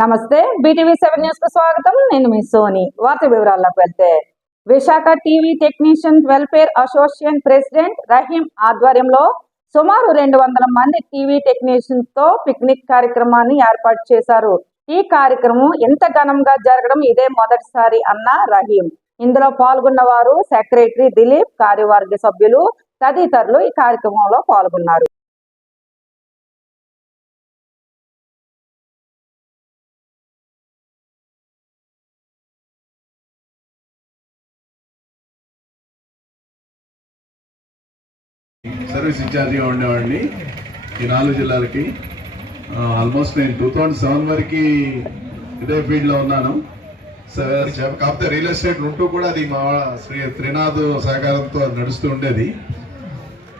నమస్తే BTV seven న్యూస్కు స్వాగతం. నేను మీ సోని. వార్త వివరాల్లోకి వెళ్తే Visakha TV technician welfare association president Rahim ఆధ్వర్యంలో సుమారు రెండు వందల మంది టీవీ టెక్నీషియన్స్తో పిక్నిక్ కార్యక్రమాన్ని ఏర్పాటు చేశారు. ఈ కార్యక్రమం ఎంత ఘనంగా జరగడం ఇదే మొదటిసారి అన్న రహీం. ఇందులో పాల్గొన్న వారు సెక్రటరీ దిలీప్ కార్యవర్గ సభ్యులు తదితరులు ఈ కార్యక్రమంలో పాల్గొన్నారు. సర్వీస్ ఇన్ఛార్జిగా ఉండేవాడిని. ఈ నాలుగు జిల్లాలకి. ఆల్మోస్ట్ నేను టూ థౌజండ్ సెవెన్ వరకు ఇదే ఫీల్డ్లో ఉన్నాను. సరే, కాకపోతే రియల్ ఎస్టేట్ ఉంటూ కూడా అది మా శ్రీ త్రినాథ్ సహకారంతో అది నడుస్తూ ఉండేది.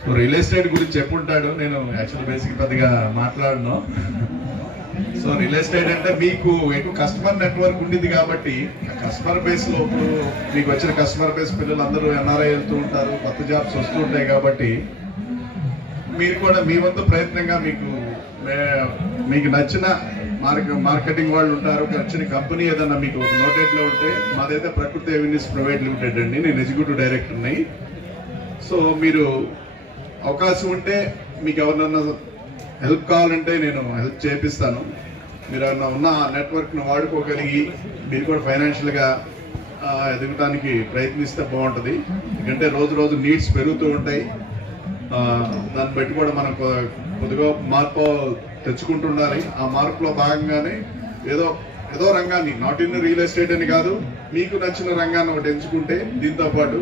సో రియల్ ఎస్టేట్ గురించి చెప్పుంటాడు. నేను యాక్చువల్ బేసిక్ పెద్దగా మాట్లాడను. సో రియల్ ఎస్టేట్ అంటే మీకు ఎక్కువ కస్టమర్ నెట్వర్క్ ఉండింది కాబట్టి కస్టమర్ బేస్లో ఇప్పుడు మీకు వచ్చిన కస్టమర్ బేస్ పిల్లలు అందరూ ఎన్ఆర్ఐ వెళ్తూ ఉంటారు. కొత్త జాబ్స్ వస్తూ ఉంటాయి కాబట్టి మీరు కూడా మీ వంతు ప్రయత్నంగా మీకు మీకు నచ్చిన మార్క మార్కెటింగ్ వాళ్ళు ఉంటారు నచ్చిన కంపెనీ ఏదన్నా మీకు నోటెడ్లో ఉంటే మాదైతే ప్రకృతి ఎవెన్యూస్ ప్రైవేట్ లిమిటెడ్ అండి నేను ఎగ్జిక్యూటివ్ డైరెక్టర్ని సో మీరు అవకాశం ఉంటే మీకు ఎవరినన్నా హెల్ప్ కావాలంటే నేను హెల్ప్ చేపిస్తాను. మీరు ఏమన్నా ఉన్న నెట్వర్క్ను వాడుకోగలిగి మీరు కూడా ఫైనాన్షియల్గా ఎదగటానికి ప్రయత్నిస్తే బాగుంటుంది. ఎందుకంటే రోజు రోజు నీడ్స్ పెరుగుతూ ఉంటాయి. దాన్ని బట్టి కూడా మనం కొద్దిగా మార్పు తెచ్చుకుంటుండాలి. ఆ మార్పులో భాగంగానే ఏదో ఏదో రంగాన్ని నాట్ ఇన్ రియల్ ఎస్టేట్ అని కాదు మీకు నచ్చిన రంగాన్ని ఒకటి ఎంచుకుంటే దీంతో పాటు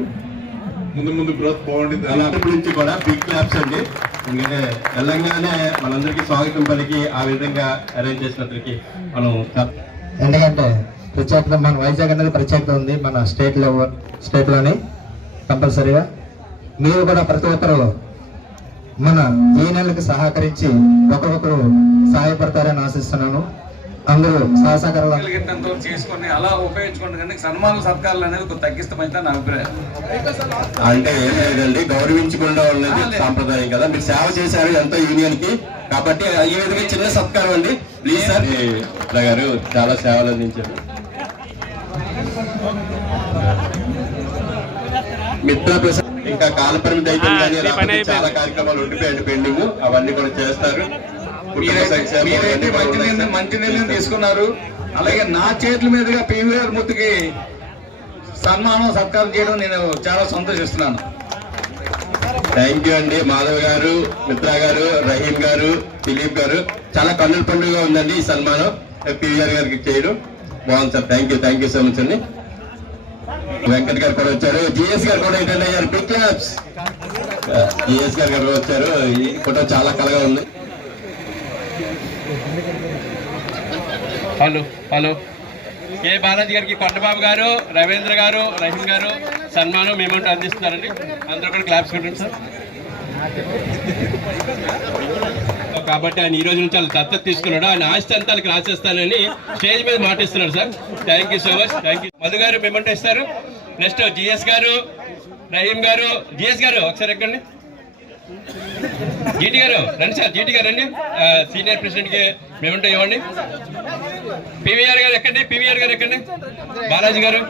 ముందు ముందు గ్రోత్ బాగుంటుంది. అలా గురించి కూడా బిగ్ క్లాప్స్ అండి. ఎందుకంటే తెలంగాణ మనందరికీ స్వాగతం పలికి ఆ విధంగా అరేంజ్ చేసినందుకు మనం ఎందుకంటే ప్రత్యేకత మన వైజాగ్ అనేది ప్రత్యేకత ఉంది. మన స్టేట్లో స్టేట్లోని కంపల్సరీగా మీరు కూడా ప్రతి ఒక్కరు మన ఈ నెలకు సహకరించి ఒకరొకరు సహాయపడతారని ఆశిస్తున్నాను. అందరూ సహసహకారాలు చేసుకొని అలా ఉపయోగించుకోండి. కానీ సన్మాన సత్కారాలు అనేది కొంచెం తగ్గిస్తామైతే నా అభిప్రాయం. అంటే ఏం లేదండి గౌరవించకుండా ఉన్నది సాంప్రదాయం కదా. మీరు సేవ చేశారు ఎంతో యూనియన్కి కాబట్టి ఈ విధంగా చిన్న సత్కారం అండి. Please sir. గారు చాలా సేవలు అందించారు. మిత్ర ప్రసాద్ ఇంకా కాల పరిమితి అయిపోయింది కానీ చాలా కార్యక్రమాలు ఉండిపోయాయండి పెండింగ్. అవన్నీ కూడా చేస్తారు. మీరైతే మంచి నిర్ణయం మంచి నిర్ణయం తీసుకున్నారు. అలాగే నా చేతుల మీదుగా పీవీఆర్ మూర్తికి సన్మానం సత్కారం చేయడం నేను చాలా సంతోషిస్తున్నాను. థ్యాంక్ యూ అండి మాధవ్ గారు మిత్రా గారు రహీం గారు దిలీప్ గారు. చాలా కన్నుల పండుగగా ఉందండి ఈ సన్మానం. పివిఆర్ గారికి చేయడం. బాగుంది sir. Thank you thank you so much అండి. వెంకట్ గారు కూడా వచ్చారు. జిఎస్ గారు కూడా ఏంటంటే అయ్యారు. బిగ్ క్లాప్స్ జిఎస్ గారు కూడా వచ్చారు. ఈ ఫోటో చాలా కలగా ఉంది. Hello hello. ఏ బాలాజీ గారికి కొండబాబు గారు రవీంద్ర గారు రహీం గారు సన్మానం మేమంటూ అందిస్తున్నారండి. అందరూ కూడా క్లాప్స్ కొట్టండి సార్. కాబట్టి ఆయన ఈ రోజు నుంచి వాళ్ళు దత్తత తీసుకున్నాడు. ఆయన ఆస్తి అంతా రాసేస్తానని స్టేజ్ మీద మాటిస్తున్నాడు sir. Thank you so much thank you Madhu గారు మేమంటే ఇస్తారు నెక్స్ట్ జిఎస్ గారు రహీం గారు. జిఎస్ గారు ఒకసారి ఎక్కండి. జీటీ గారు రండి సార్. జీటీ గారు రండి. సీనియర్ ప్రెసిడెంట్కి మేమంటే ఇవ్వండి. పివిఆర్ గారు ఎక్కండి. పివిఆర్ గారు ఎక్కండి. బాలాజీ గారు.